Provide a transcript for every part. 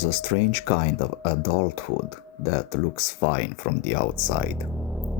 There's a strange kind of adulthood that looks fine from the outside.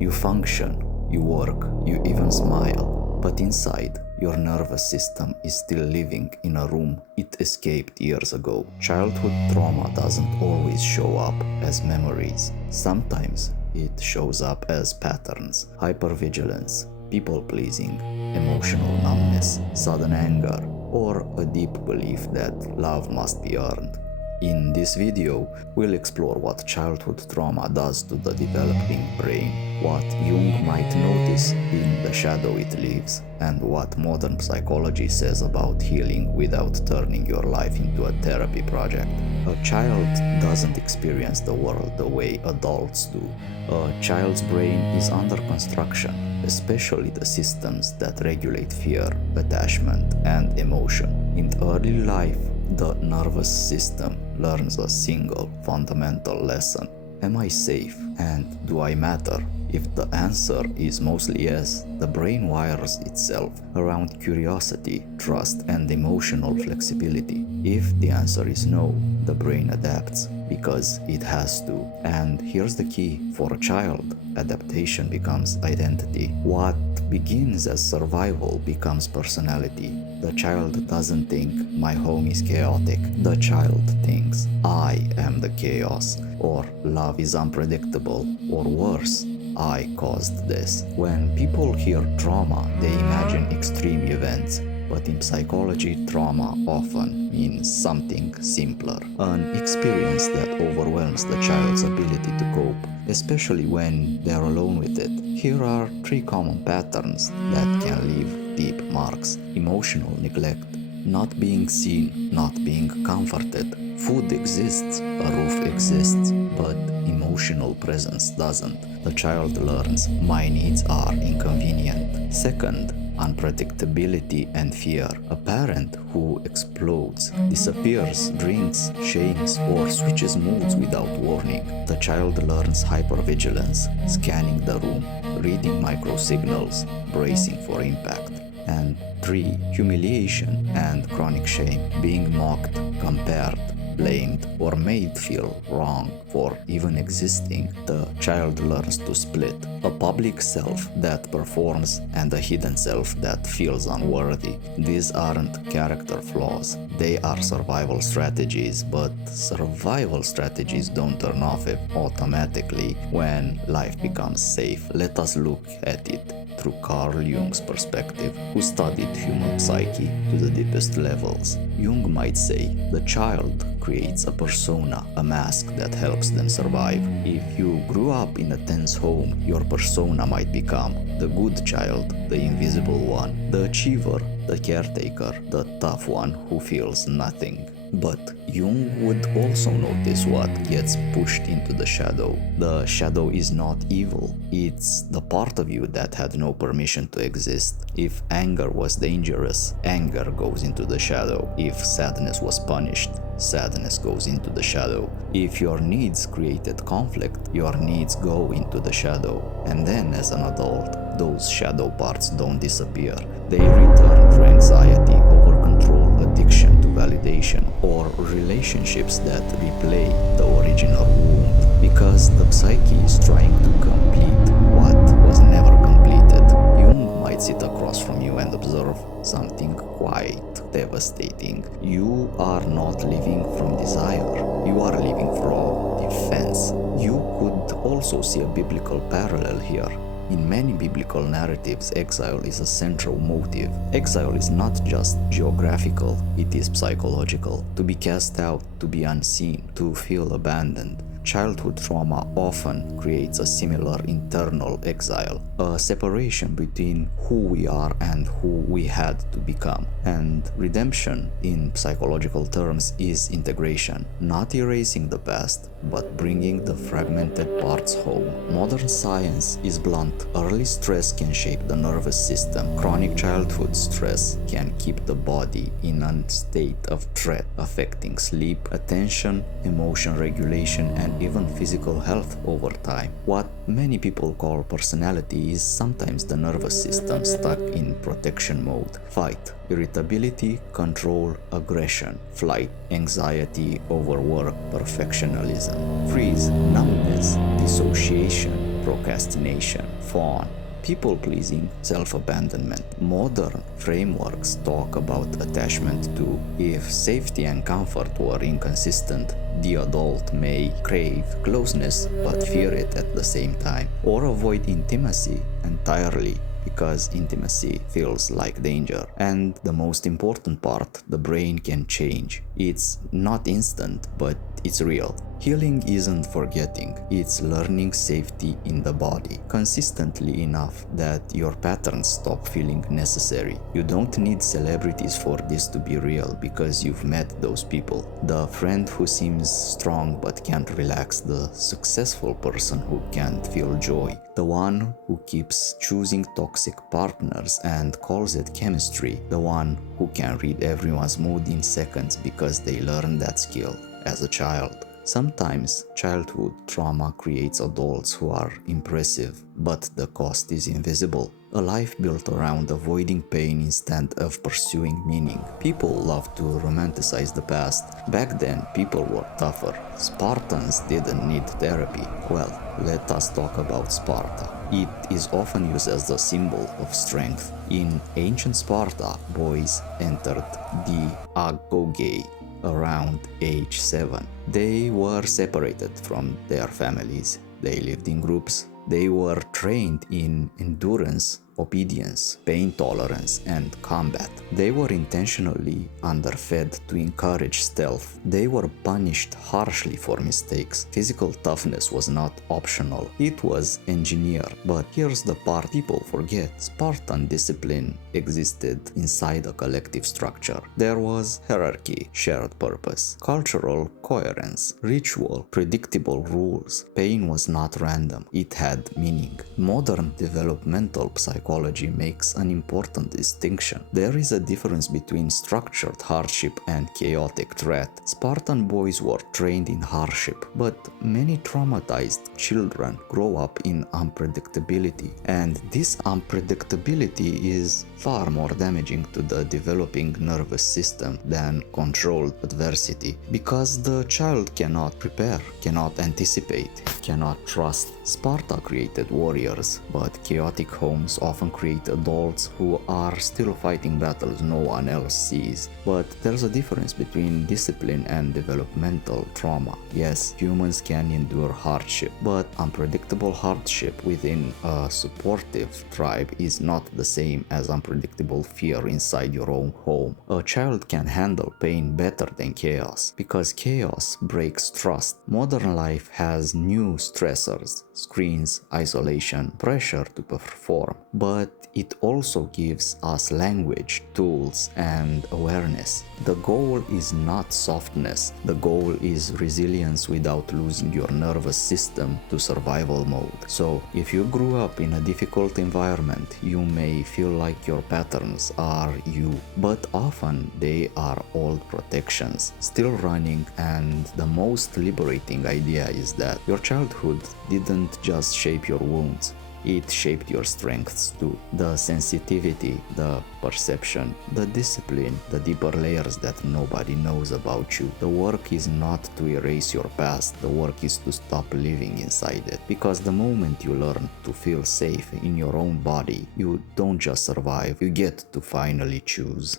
You function, you work, you even smile, but inside, your nervous system is still living in a room it escaped years ago. Childhood trauma doesn't always show up as memories. Sometimes it shows up as patterns, hypervigilance, people-pleasing, emotional numbness, sudden anger, or a deep belief that love must be earned. In this video, we'll explore what childhood trauma does to the developing brain, what Jung might notice in the shadow it leaves, and what modern psychology says about healing without turning your life into a therapy project. A child doesn't experience the world the way adults do. A child's brain is under construction, especially the systems that regulate fear, attachment, and emotion. In early life, the nervous system learns a single fundamental lesson. Am I safe? And do I matter? If the answer is mostly yes, the brain wires itself around curiosity, trust, and emotional flexibility. If the answer is no, the brain adapts because it has to. And here's the key: for a child, adaptation becomes identity. What begins as survival becomes personality. The child doesn't think, my home is chaotic. The child thinks, I am the chaos, or love is unpredictable, or worse, I caused this. When people hear trauma, they imagine extreme events. But in psychology, trauma often means something simpler. An experience that overwhelms the child's ability to cope, especially when they're alone with it. Here are 3 common patterns that can leave deep marks. Emotional neglect. Not being seen, not being comforted. Food exists, a roof exists, but emotional presence doesn't. The child learns, my needs are inconvenient. Second, unpredictability and fear. A parent who explodes, disappears, drinks, shames, or switches moods without warning. The child learns hypervigilance, scanning the room, reading microsignals, bracing for impact. And 3. Humiliation and chronic shame. Being mocked, compared, blamed, or made feel wrong for even existing. The child learns to split: a public self that performs and a hidden self that feels unworthy. These aren't character flaws, they are survival strategies, but survival strategies don't turn off automatically when life becomes safe. Let us look at it through Carl Jung's perspective, who studied human psyche to the deepest levels. Jung might say, the child creates a persona, a mask that helps them survive. If you grew up in a tense home, your persona might become the good child, the invisible one, the achiever, the caretaker, the tough one who feels nothing. But Jung would also notice what gets pushed into the shadow. The shadow is not evil, it's the part of you that had no permission to exist. If anger was dangerous, anger goes into the shadow. If sadness was punished, sadness goes into the shadow. If your needs created conflict, your needs go into the shadow. And then as an adult, those shadow parts don't disappear. They return through anxiety, over control, addiction to validation, or relationships that replay the original wound, because the psyche is trying to complete what was never completed. Jung might sit across from you and observe something quite devastating. You are not living from desire, you are living from defense. You could also see a biblical parallel here. In many biblical narratives, exile is a central motive. Exile is not just geographical, it is psychological. To be cast out, to be unseen, to feel abandoned. Childhood trauma often creates a similar internal exile, a separation between who we are and who we had to become. And redemption, in psychological terms, is integration, not erasing the past, but bringing the fragmented parts home. Modern science is blunt. Early stress can shape the nervous system. Chronic childhood stress can keep the body in a state of threat, affecting sleep, attention, emotion regulation, and and even physical health over time. What many people call personality is sometimes the nervous system stuck in protection mode. Fight, irritability, control, aggression, flight, anxiety, overwork, perfectionism, freeze, numbness, dissociation, procrastination, fawn, people-pleasing, self-abandonment. Modern frameworks talk about attachment too. If safety and comfort were inconsistent, the adult may crave closeness but fear it at the same time, or avoid intimacy entirely because intimacy feels like danger. And the most important part, the brain can change. It's not instant, but it's real. Healing isn't forgetting, it's learning safety in the body consistently enough that your patterns stop feeling necessary. You don't need celebrities for this to be real because you've met those people. The friend who seems strong but can't relax, the successful person who can't feel joy, the one who keeps choosing toxic partners and calls it chemistry, the one who can read everyone's mood in seconds because they learned that skill as a child. Sometimes childhood trauma creates adults who are impressive, but the cost is invisible. A life built around avoiding pain instead of pursuing meaning. People love to romanticize the past. Back then, people were tougher. Spartans didn't need therapy. Well, let us talk about Sparta. It is often used as the symbol of strength. In ancient Sparta, boys entered the agogei around age 7. They were separated from their families. They lived in groups. They were trained in endurance, obedience, pain tolerance, and combat. They were intentionally underfed to encourage stealth. They were punished harshly for mistakes. Physical toughness was not optional, it was engineered. But here's the part people forget. Spartan discipline existed inside a collective structure. There was hierarchy, shared purpose, cultural coherence, ritual, predictable rules. Pain was not random, it had meaning. Modern developmental psychology makes an important distinction. There is a difference between structured hardship and chaotic threat. Spartan boys were trained in hardship, but many traumatized children grow up in unpredictability, and this unpredictability is far more damaging to the developing nervous system than controlled adversity, because the child cannot prepare, cannot anticipate, cannot trust. Sparta created warriors, but chaotic homes often create adults who are still fighting battles no one else sees. But there's a difference between discipline and developmental trauma. Yes, humans can endure hardship, but unpredictable hardship within a supportive tribe is not the same as unpredictable fear inside your own home. A child can handle pain better than chaos, because chaos breaks trust. Modern life has new stressors, screens, isolation, pressure to perform, but it also gives us language, tools, and awareness. The goal is not softness, the goal is resilience without losing your nervous system to survival mode. So, if you grew up in a difficult environment, you may feel like your patterns are you, but often they are old protections, still running, and the most liberating idea is that your childhood didn't just shape your wounds, it shaped your strengths too. The sensitivity, the perception, the discipline, the deeper layers that nobody knows about you. The work is not to erase your past, the work is to stop living inside it. Because the moment you learn to feel safe in your own body, you don't just survive, you get to finally choose.